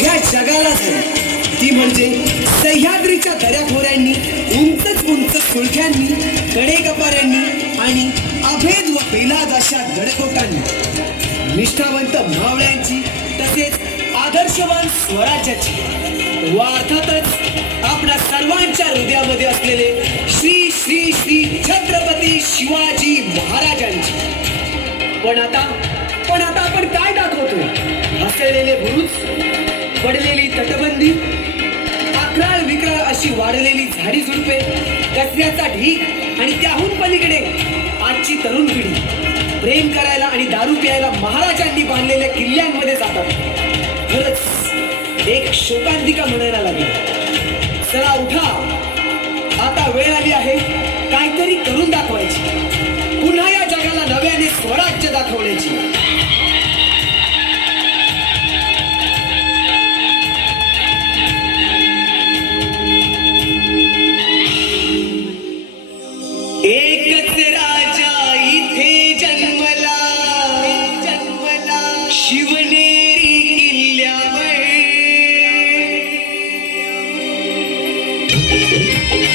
अवघ्या जगालाच. ती म्हणजे सह्याद्रीच्या दऱ्याखोऱ्यांनी उंचच उंच सुळख्यांनी कडेकपाऱ्यांनी आणि अभेद व बेलाद अशा गडकोटांनी. निष्ठावंत मावळ्यांची तसेच आदर्शवान स्वराज्याची. व अर्थातच आपल्या सर्वांच्या हृदयामध्ये असलेले श्री श्री श्री छत्रपती शिवाजी महाराजांची. पण आता पण आता आपण काय दाखवतो असलेले बुरुज पडलेली तटबंदी अकराळ विकराळ अशी वाढलेली झाडी झुडपे कचऱ्याचा ढीक आणि त्याहून पलीकडे आजची तरुण पिढी. प्रेम करायला आणि दारू प्यायला महाराजांनी बांधलेल्या किल्ल्यांमध्ये जातात. खरंच एक शोकांतिका म्हणायला लागली. चला उठा. आता वेळ आली आहे काहीतरी करून दाखवायची. पुन्हा या जगाला नव्याने स्वराज्य दाखवण्याची.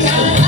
Yeah.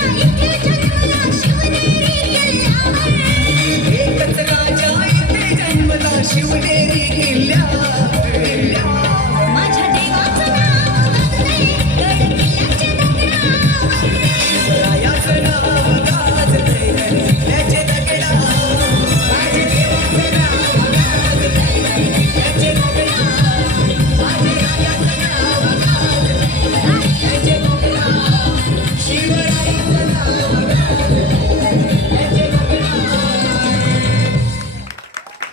Yeah.